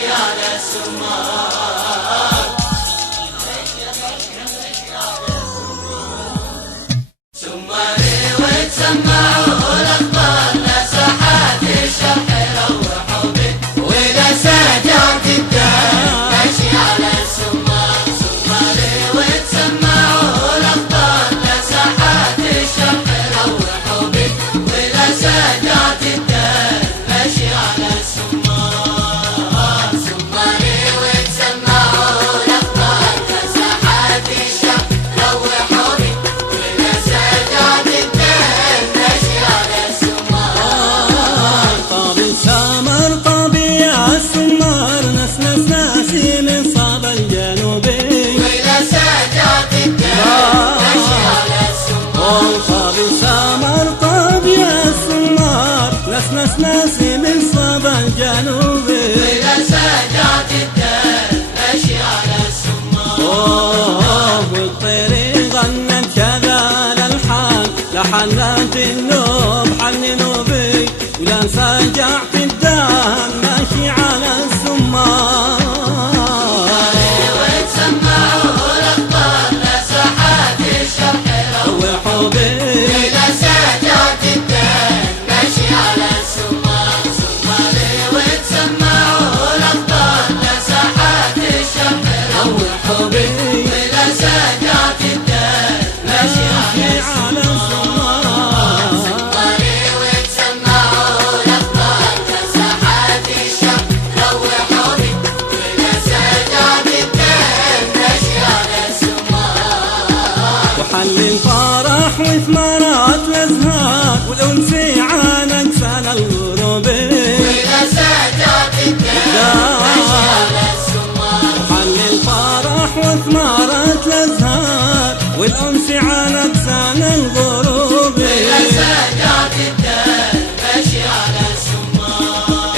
ماشي على السمار. سماري وتسمعوا الأخبار لساحات الشرح روحوا بي، وإذا سجعت الدار ماشي على السمار. سماري وتسمعوا الأخبار لساحات الشرح روحوا بي، وإذا سجعت الدار ماشي على السمار. سماري وتسمعوا الأخبار لساحات الشرح روحوا بي، وإذا سجعت الدار ماشي على السمار. طاب السمر طاب يا السمار، ناس ناس ناسي من صاب الجنوبي، وإذا سجعت الدار ماشي على السمار. طاب السمر طاب يا السمار، ناس ناس ناسي من صاب الجنوبي، وإذا سجعت الدار ماشي على السمار. والطير غنت كذا الالحان، لحنت النوب حننوا بي، ولا سجعت الدهن ماشي على السمار. وتسمعوا الأخبار لساحات الشرح روحوا بي، وإذا سجعت الدار ماشي على السمار. سماري وتسمعوا الأخبار لساحات الشرح روحوا بي، وإذا سجعت الدار ماشي على على السمار. سماري وتسمعوا الأخبار لساحات الشرق روحوا بي، وإذا سجعت الدار ماشي على السمار. وحل الفرح وثمرات الازهار، والانس عانق سنى الغروبي، وإذا سجعت الدار ماشي على السمار. وحل الفرح وثمرات الازهار، والانس عانق سنى الغروبي، وإذا سجعت الدار ماشي على السمار.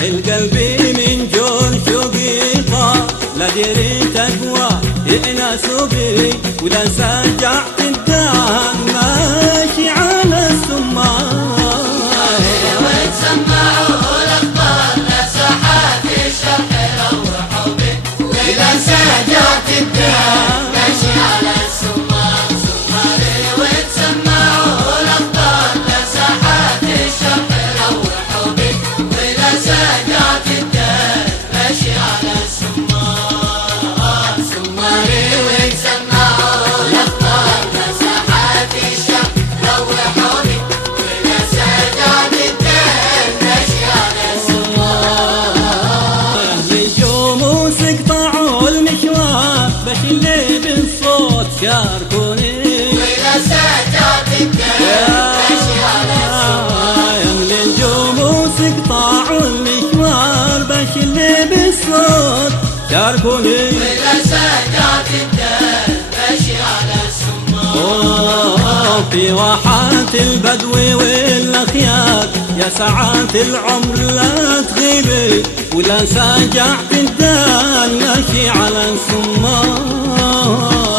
القلب من جول شوقي طار، لا دريت اقوى يأنس بي، ولا سجعت الدهن ماشي على السمار. وتسمعوا الأخبار لساحات الشرح روحوا بي، وإذا سجعت الدار ماشي على السمار. سماري وتسمعوا الأخبار لساحات الشرح روحوا بي، وإذا سجعت الدار ماشي على السمار. سماري وتسمعوا الأخبار لساحات الشرح روحوا بي، وإذا سجعت الدار ماشي على السمار. أهل الجموس قطعوا المشوار، باش اللي بالصوت شاركوني، وإذا سجعت الدار ماشي على السمار. أهل الجموس قطعوا المشوار، باش اللي بالصوت شاركوني، وإذا سجعت الدار ماشي على السمار. في واحات البدو والأخيار، يا ساعات العمر لا تغيبي، ولا سجعت الدار ماشي على السمار.